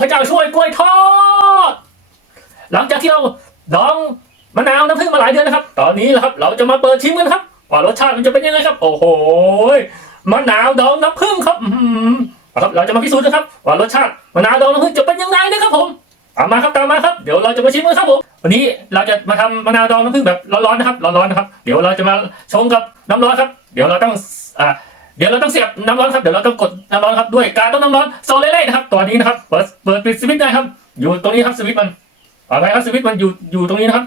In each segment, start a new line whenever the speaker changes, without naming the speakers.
พระเจ้าช่วยกล้วยทอด หลังจากที่เราดองมะนาวน้ำผึ้งมาหลายเดือนนะครับ ตอนนี้นะครับ เราจะมาเปิดชิมกันครับว่ารสชาติมันจะเป็นยังไงครับ โอ้โหมะนาวดองน้ำผึ้งครับอืมครับ เราจะมาพิสูจน์นะครับว่ารสชาติมะนาวดองน้ำผึ้งจะเป็นยังไงนะครับผมตามมาครับตามมาครับเดี๋ยวเราจะมาชิมกันครับผมวันนี้เราจะมาทำมะนาวดองน้ำผึ้งแบบร้อนๆนะครับร้อนๆนะครับ เดี๋ยวเราจะมาชงกับน้ำร้อนครับ เดี๋ยวเราต้องอ่า เดี๋ยวเราต้องเสียบน้ำร้อนครับเดี๋ยวเราต้องกดน้ำร้อนครับด้วยการต้มน้ำร้อนโซเลเล่นะครับตัวนี้นะครับเปิดเปิดปิดสวิตช์ได้ครับ อยู่ตรงนี้ครับสวิตช์มันอะไรครับสวิตช์มันอยู่อยู่ตรงนี้นะครับ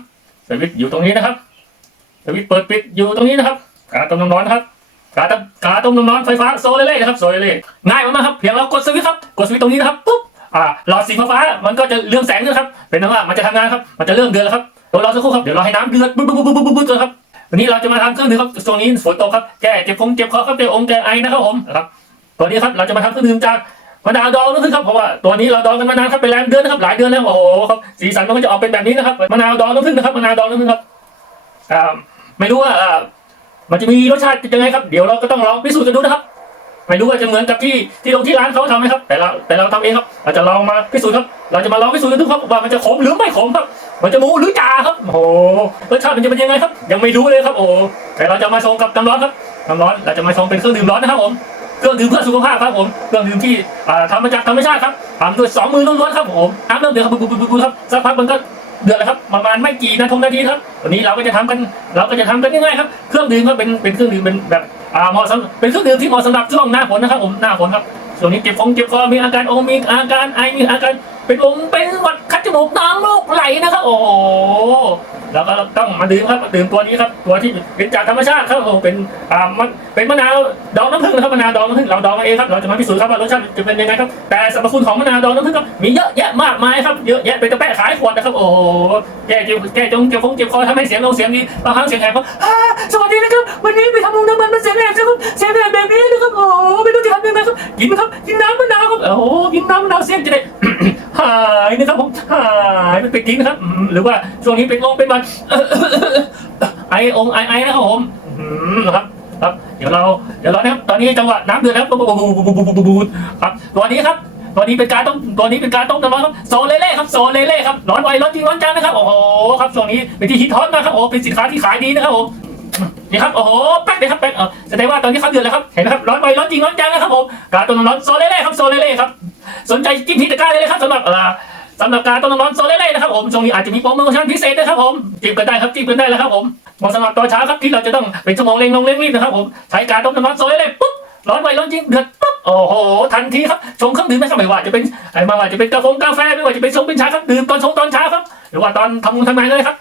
สวิตช์อยู่ตรงนี้นะครับสวิตช์เปิดปิดอยู่ตรงนี้นะครับการต้มน้ำร้อนครับการต้มการต้มน้ำร้อนไฟฟ้าโซเลเล่นะครับโซเลเล่ง่ายมากๆครับเพียงเรากดสวิตช์ครับกดสวิตช์ตรงนี้นะครับปุ๊บอ่าหลอดสีฟ้ามันก็จะเรืองแสงนะครับเป็นว่ามันจะทำงานครับมันจะเริ่มเดือดแล้วครับเดี๋ยวรอสักครู่ครับเดี๋ยวราให้น้ำเดือดปุ๊บปุ๊บปุ๊บปุ๊บปุ๊บปุ๊บครับ วันนี้เราจะมาทำเครื่องดื่มครับช่วงนี้ฝนตกครับแก้เจ็บคงเจ็บคอครับแก้องค์แก้ไอนะครับผมนะครับตัวนี้ครับเราจะมาทำเครื่องดื่มจากมะนาวดองนั่นคือครับเพราะว่าตัวนี้เราดองกันมานานครับเป็นแรมเดือนนะครับหลายเดือนแล้วโอ้โหครับสีสันมันก็จะออกเป็นแบบนี้นะครับมะนาวดองน้ำผึ้งนะครับมะนาวดองน้ำผึ้งครับอ่าไม่รู้ว่าอ่ามันจะมีรสชาติยังไงครับเดี๋ยวเราก็ต้องลองพิสูจน์กันดูนะครับ ไม่รู้ว่าจะเหมือนกับที่ที่ลงที่ร้านเขาทำไหมครับ แต่เราแต่เราทำเองครับเราจะลองมาพิสูจน์ครับ เราจะมาลองพิสูจน์กันดูครับว่ามันจะขมหรือไม่ขมครับ มันจะหมูหรือจ่าครับโอ้โหรสชาติมันจะเป็นยังไงครับ ยังไม่รู้เลยครับ โอ้แต่เราจะมาชงกับน้ำร้อนครับน้ำร้อนเราจะมาชงเป็นเครื่องดื่มร้อนนะครับผมเครื่องดื่มเพื่อสุขภาพครับผมเครื่องดื่มที่ทำมาจากธรรมชาติครับทำด้วยสองมือล้วนๆครับผมน้ำเริ่มเดือดครับปุ๊บปุ๊บปุ๊บปุ๊บครับสักพักมันก็เดือดแล้วครับประมาณไม่กี่นาทีนาทีครับวันนี้เราก็จะทำกัน เราก็จะทำกันง่ายๆครับ เครื่องดื่มก็เป็นเป็นเครื่องดื่มเป็นแบบ อ่าเหมาะสำเป็นเครื่องดื่มที่เหมาะสำหรับช่วงหน้าฝนนะครับผมหน้าฝนครับช่วงนี้เจ็บคงเจ็บคอมีอาการโอมีอาการไอมีอาการเป็นองค์เป็นหวัดคัดจมูกน้ำมูกไหลนะครับ โอ้โหแล้วก็ต้องมาดื่มครับดื่มตัวนี้ครับตัวที่เป็นจากธรรมชาติครับผมเป็นอ่ามันเป็นมะนาวดองน้ำผึ้งนะครับมะนาวดองน้ำผึ้งเราดองเองครับเราจะมาพิสูจน์ครับว่ารสชาติจะเป็นยังไงครับแต่สรรพคุณของมะนาวดองน้ำผึ้งครับมีเยอะแยะมากมายครับเยอะแยะเป็ ครับโอ้โหแกเจ็บแกจงเจ็บคงเจ็บคอทำให้เสียงลงเสียงดีบางครั้งเสียงแหบครับอ่าสวัสดีนะครับวันนี้ไปทำมุงน้ำมันมันเสียงแหบใช่ครับเสียงแหบแบบนี้นะครับโอ้โหไม่รู้จะทำยังไงครับกินครับกินน้ำมะนาวครับโอ้โหกินน้ำมะนาวเสียงจะได้หายนะครับผมหายมันไปทิ้งนะครับหรือว่าช่วงนี้เป็นองเป็นวันไอองไอไอนะครับผมครับครับ เดี๋ยวเรา เดี๋ยวเรานะครับ ตอนนี้จังหวะน้ำเดือดแล้วปุ๊บปุ๊บปุ๊บปุ๊บปุ๊บครับตัวนี้ครับ ตัวนี้เป็นการต้มตัวนี้เป็นการต้มน้ำร้อนครับโซเลเล่ครับโซเลเล่ครับร้อนไวร้อนจริงร้อนจังนะครับโอ้โหครับช่วงนี้เป็นที่ฮิตฮอตมากครับโอ้เป็นสินค้าที่ขายดีนะครับผมนี่ครับโอ้โหแป๊กเลยครับแป๊กเออแสดงว่าตอนนี้เขาเดือดแล้วครับเห็นไหมครับร้อนไวร้อนจริงร้อนจังนะครับผมการต้มน้ำร้อนโซเลเล่ครับโซเลเล่ครับสนใจจิ้มที่ตะกร้าได้เลยครับสำหรับเอ่อสำหรับการต้มน้ำร้อนโซเล่นะครับผมช่วงนี้อาจจะมีโปรโมชั่นพิเศษนะครับผมจีบกันได้ครับจีบกันได้แล้วครับผมเหมาะสำหรับตอนเช้าครับที่เราจะต้องเป็นชั่วโมงเร่งลงเร่งรีบนะครับผมใช้การต้มน้ำร้อนโซเล่ปุ๊บ ร้อนไวร้อนจริงเดือดปุ๊บโอ้โหทันทีครับชงเครื่องดื่มนะครับไม่ว่าจะเป็นไม่ว่าจะเป็นกาแฟกาแฟไม่ว่าจะเป็นชงเป็นชาครับดื่มตอนชงตอนเช้าครับ หรือว่าตอนทำงานทำงานเลยครับ